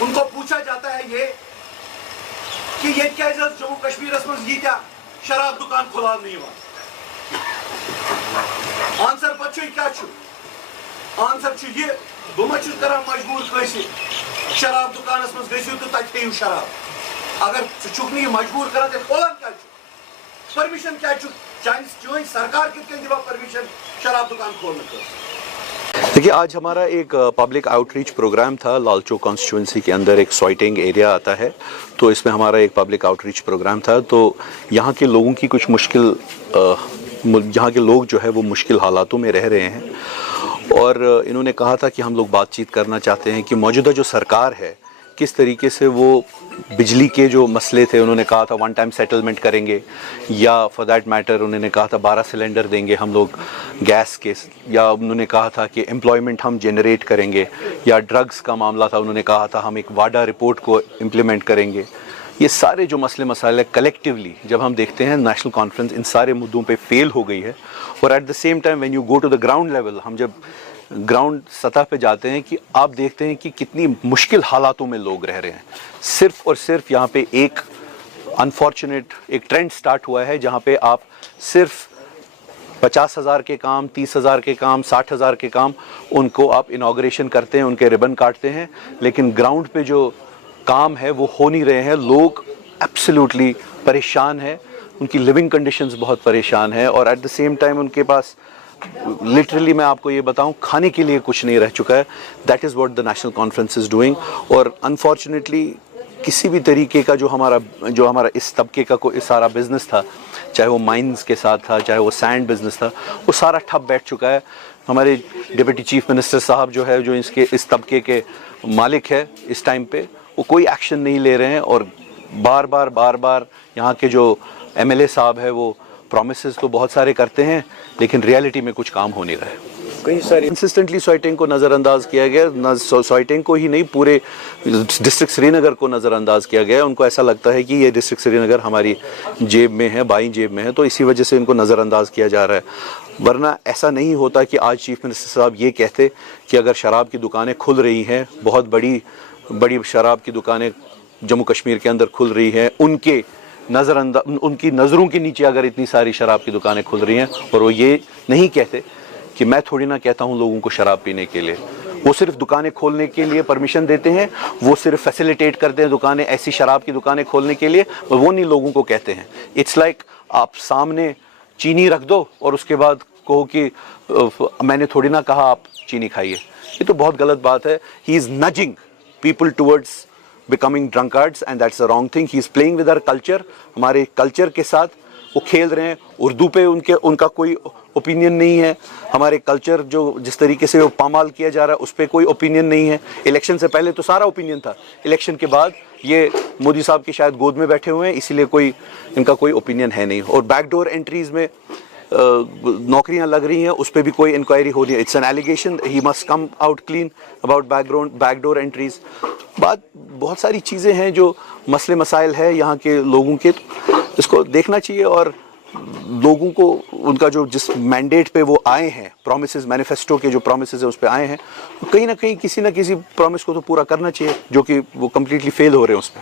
ان کو پوچھا جاتا ہے یہ کہ یہ کیسے جموں کشمیر مز یہ کیا شراب دکان کھلاو نہیں آنسر پتہ کیا آنسر یہ بہ ما چھس کران مجبور کٲنٛسہِ شراب دکانس مز گژھِو تہٕ تتہِ چیٚیِو شراب اگر ژٕ چھُکھ نہٕ یہِ مجبور کران تیٚلہِ کھولان کیٛازِ چھُ پرمِشن کیا چٲنۍ سرکار کِتھ کٔنۍ دِوان پرمِشن شراب دکان کھولنے خٲطرٕ؟ دیکھیے آج ہمارا ایک پبلک آؤٹ ریچ پروگرام تھا لال چوک کانسٹیچوئنسی کے اندر ایک سوائٹنگ ایریا آتا ہے تو اس میں ہمارا ایک پبلک آؤٹ ریچ پروگرام تھا تو یہاں کے لوگوں کی کچھ مشکل یہاں کے لوگ جو ہے وہ مشکل حالاتوں میں رہ رہے ہیں اور انہوں نے کہا تھا کہ ہم لوگ بات چیت کرنا چاہتے ہیں کہ موجودہ جو سرکار ہے کس طریقے سے وہ بجلی کے جو مسئلے تھے انہوں نے کہا تھا ون ٹائم سیٹلمنٹ کریں گے یا فار دیٹ میٹر انہوں نے کہا تھا 12 سلنڈر دیں گے ہم لوگ گیس کے یا انہوں نے کہا تھا کہ امپلائمنٹ ہم جنریٹ کریں گے یا ڈرگز کا معاملہ تھا انہوں نے کہا تھا ہم ایک واڈا رپورٹ کو امپلیمنٹ کریں گے. یہ سارے جو مسائل کلیکٹیولی جب ہم دیکھتے ہیں نیشنل کانفرنس ان سارے مدعوں پہ فیل ہو گئی ہے اور at the same time when you go to the ground level ہم جب گراؤنڈ سطح پہ جاتے ہیں کہ آپ دیکھتے ہیں کہ کتنی مشکل حالاتوں میں لوگ رہ رہے ہیں. صرف اور صرف یہاں پہ ایک انفارچونیٹ ایک ٹرینڈ سٹارٹ ہوا ہے جہاں پہ آپ صرف 50,000 کے کام 30,000 کے کام 60,000 کے کام ان کو آپ انوگریشن کرتے ہیں ان کے ربن کاٹتے ہیں لیکن گراؤنڈ پہ جو کام ہے وہ ہو نہیں رہے ہیں. لوگ ایبسلیوٹلی پریشان ہیں ان کی لیونگ کنڈیشنز بہت پریشان ہیں اور ایٹ دا سیم ٹائم ان کے پاس لٹرلی میں آپ کو یہ بتاؤں کھانے کے لیے کچھ نہیں رہ چکا ہے. That is what the national conference is doing اور انفارچونیٹلی کسی بھی طریقے کا جو ہمارا اس طبقے کا کوئی سارا بزنس تھا چاہے وہ مائنز کے ساتھ تھا چاہے وہ سینڈ بزنس تھا وہ سارا ٹھپ بیٹھ چکا ہے. ہمارے ڈپٹی چیف منسٹر صاحب جو ہے جو اس طبقے کے مالک ہے اس ٹائم پہ وہ کوئی ایکشن نہیں لے رہے ہیں اور بار بار یہاں کے جو ایم ایل اے صاحب ہے وہ پرومسز تو بہت سارے کرتے ہیں لیکن ریئلٹی میں کچھ کام ہو نہیں رہا ہے. کئی ساری کنسسٹنٹلی سوائٹنگ کو نظر انداز کیا گیا نہ سوائٹنگ کو ہی نہیں پورے ڈسٹرکٹ سری نگر کو نظر انداز کیا گیا. ان کو ایسا لگتا ہے کہ یہ ڈسٹرکٹ سری نگر ہماری جیب میں ہے بائیں جیب میں ہے تو اسی وجہ سے ان کو نظر انداز کیا جا رہا ہے ورنہ ایسا نہیں ہوتا کہ آج چیف منسٹر صاحب یہ کہتے کہ اگر شراب کی دکانیں کھل رہی ہیں بہت بڑی شراب کی دکانیں جموں کشمیر کے اندر کھل رہی ہیں ان کی نظروں کے نیچے اگر اتنی ساری شراب کی دکانیں کھل رہی ہیں اور وہ یہ نہیں کہتے کہ میں تھوڑی نہ کہتا ہوں لوگوں کو شراب پینے کے لیے وہ صرف دکانیں کھولنے کے لیے پرمیشن دیتے ہیں وہ صرف فیسیلیٹیٹ کرتے ہیں دکانیں ایسی شراب کی دکانیں کھولنے کے لیے اور وہ نہیں لوگوں کو کہتے ہیں. اٹس لائک آپ سامنے چینی رکھ دو اور اس کے بعد کہو کہ میں نے تھوڑی نہ کہا آپ چینی کھائیے. یہ تو بہت غلط بات ہے. He is nudging people towards becoming drunkards and that's the wrong thing. He is playing with our culture. ہمارے کلچر کے ساتھ وہ کھیل رہے ہیں. اردو پہ ان کا کوئی اوپینین نہیں ہے. ہمارے کلچر جو جس طریقے سے وہ پامال کیا جا رہا ہے اس پہ کوئی اوپینین نہیں ہے. الیکشن سے پہلے تو سارا اوپینین تھا. الیکشن کے بعد یہ مودی صاحب کی شاید گود میں بیٹھے ہوئے ہیں اسی لیے ان کا کوئی اوپینین ہے نہیں. اور بیک ڈور انٹریز میں نوکریاں لگ رہی ہیں اس پہ بھی کوئی انکوائری ہو رہی ہے. It's an allegation. He must come out clean about back door entries. بہت ساری چیزیں ہیں جو مسئلے مسائل ہے یہاں کے لوگوں کے اس کو دیکھنا چاہیے اور لوگوں کو ان کا جو جس مینڈیٹ پہ وہ آئے ہیں پرومسز مینیفیسٹو کے جو پرومسز ہیں اس پہ آئے ہیں کہیں نہ کہیں کسی نہ کسی پرومس کو تو پورا کرنا چاہیے جو کہ وہ کمپلیٹلی فیل ہو رہے ہیں اس پہ.